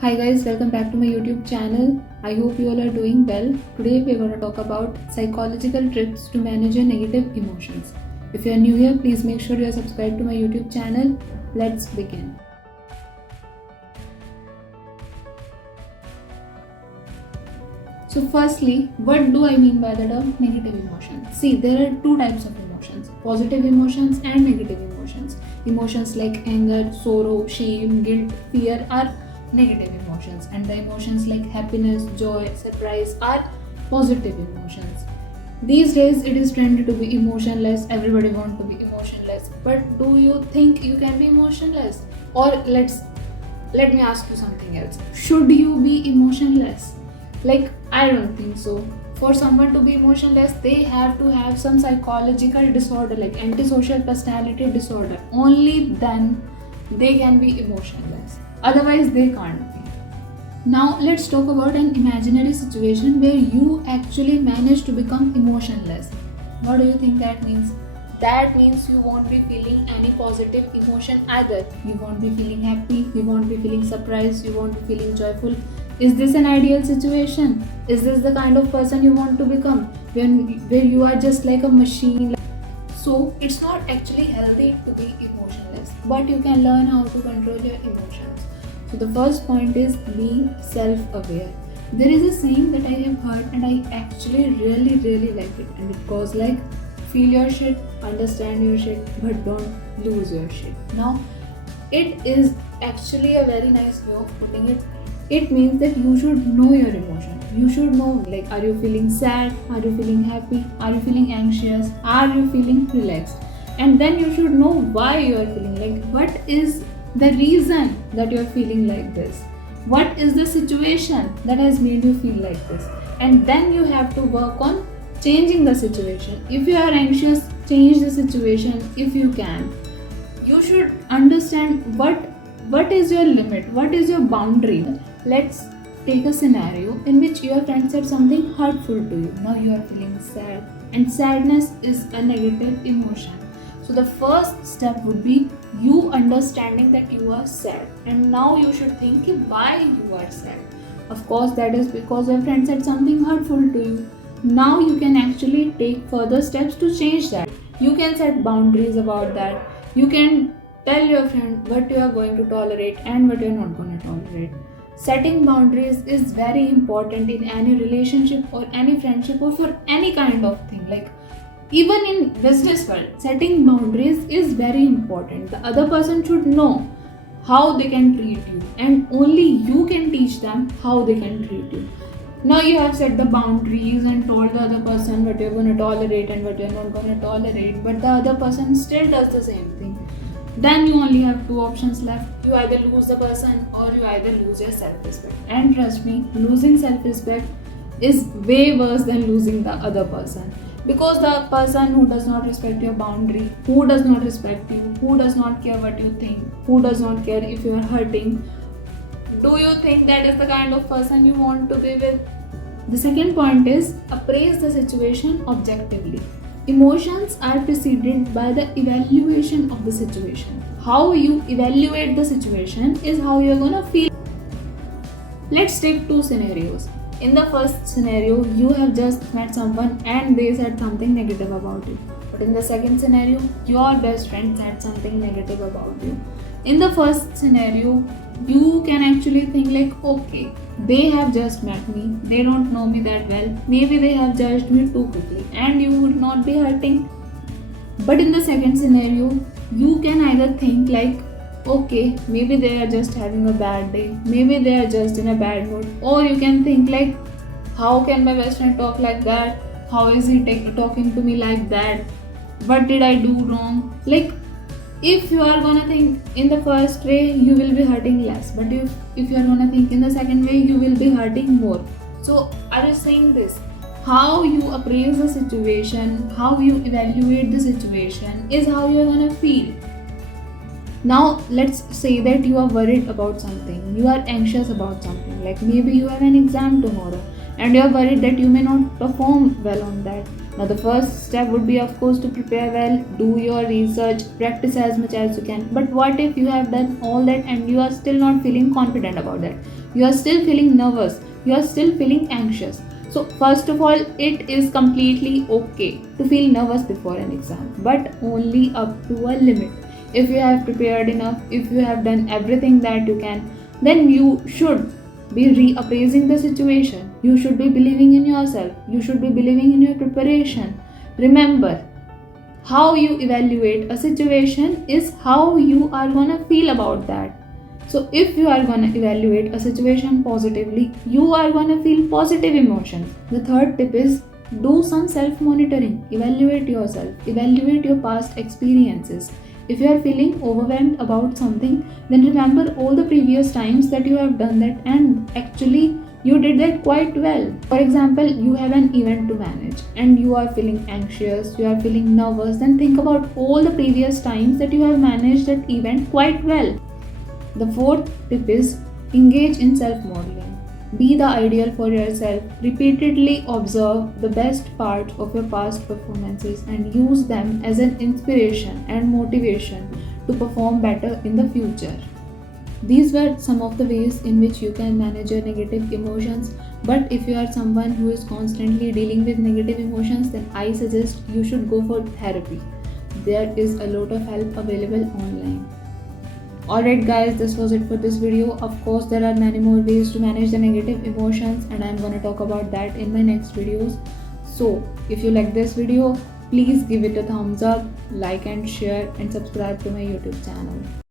Hi guys, welcome back to my YouTube channel. I hope you all are doing well. Today we are going to talk about psychological tricks to manage your negative emotions. If you are new here, please make sure you are subscribed to my YouTube channel. Let's begin. So firstly, what do I mean by the term negative emotions? See, there are two types of emotions, positive emotions and negative emotions. Emotions like anger, sorrow, shame, guilt, fear are negative emotions, and the emotions like happiness, joy, surprise are positive emotions. These days it is trendy to be emotionless. Everybody wants to be emotionless. But do you think you can be emotionless? Or let me ask you something else. Should you be emotionless? Like, I don't think so. For someone to be emotionless, they have to have some psychological disorder like antisocial personality disorder. Only then they can be emotionless. Otherwise, they can't be. Now, let's talk about an imaginary situation where you actually manage to become emotionless. What do you think that means? That means you won't be feeling any positive emotion either. You won't be feeling happy, you won't be feeling surprised, you won't be feeling joyful. Is this an ideal situation? Is this the kind of person you want to become? Where you are just like a machine? So, it's not actually healthy to be emotionless, but you can learn how to control your emotions. So, the first point is being self aware. There is a saying that I have heard and I actually really like it, and it goes like, feel your shit, understand your shit, but don't lose your shit. Now, it is actually a very nice way of putting it. It means that you should know your emotion. You should know, like, are you feeling sad? Are you feeling happy? Are you feeling anxious? Are you feeling relaxed? And then you should know why you are feeling, like, what is the reason that you are feeling like this? What is the situation that has made you feel like this? And then you have to work on changing the situation. If you are anxious, change the situation if you can. You should understand what is your limit, what is your boundary. Let's take a scenario in which your friend said something hurtful to you. Now you are feeling sad, and sadness is a negative emotion. So the first step would be you understanding that you are sad, and now you should think why you are sad. Of course, that is because your friend said something hurtful to you. Now you can actually take further steps to change that. You can set boundaries about that. You can tell your friend what you are going to tolerate and what you are not going to tolerate. Setting boundaries is very important in any relationship or any friendship or for any kind of thing. Like, even in business world, setting boundaries is very important. The other person should know how they can treat you, and only you can teach them how they can treat you. Now you have set the boundaries and told the other person what you're going to tolerate and what you're not going to tolerate, but the other person still does the same thing. Then you only have two options left. You either lose the person or you either lose your self-respect. And trust me, losing self-respect is way worse than losing the other person. Because the person who does not respect your boundary, who does not respect you, who does not care what you think, who does not care if you are hurting, do you think that is the kind of person you want to be with? The second point is appraise the situation objectively. Emotions are preceded by the evaluation of the situation. How you evaluate the situation is how you're gonna feel. Let's take two scenarios. In the first scenario, you have just met someone and they said something negative about you. But in the second scenario, your best friend said something negative about you. In the first scenario, you can actually think like, okay, they have just met me, they don't know me that well, maybe they have judged me too quickly, and you would not be hurting. But in the second scenario, you can either think like, okay, maybe they are just having a bad day, maybe they are just in a bad mood, or you can think like, how can my best friend talk like that? How is he talking to me like that? What did I do wrong? Like, if you are gonna think in the first way, you will be hurting less, but if you are gonna think in the second way, you will be hurting more. So I was saying this, how you appraise the situation, how you evaluate the situation is how you are gonna feel. Now let's say that you are worried about something, you are anxious about something, like maybe you have an exam tomorrow and you are worried that you may not perform well on that. Now the first step would be, of course, to prepare well, do your research, practice as much as you can. But what if you have done all that and you are still not feeling confident about that? You are still feeling nervous, you are still feeling anxious. So first of all, it is completely okay to feel nervous before an exam, but only up to a limit. If you have prepared enough, if you have done everything that you can, then you should be reappraising the situation. You should be believing in yourself. You should be believing in your preparation. Remember, how you evaluate a situation is how you are gonna feel about that. So, if you are gonna evaluate a situation positively, you are gonna feel positive emotions. The third tip is do some self monitoring. Evaluate yourself, evaluate your past experiences. If you are feeling overwhelmed about something, then remember all the previous times that you have done that and actually you did that quite well. For example, you have an event to manage and you are feeling anxious, you are feeling nervous, then think about all the previous times that you have managed that event quite well. The fourth tip is engage in self modeling. Be the ideal for yourself. Repeatedly observe the best parts of your past performances and use them as an inspiration and motivation to perform better in the future. These were some of the ways in which you can manage your negative emotions. But if you are someone who is constantly dealing with negative emotions, then I suggest you should go for therapy. There is a lot of help available online. Alright guys, this was it for this video. Of course, there are many more ways to manage the negative emotions and I'm gonna talk about that in my next videos. So, if you like this video, please give it a thumbs up, like and share and subscribe to my YouTube channel.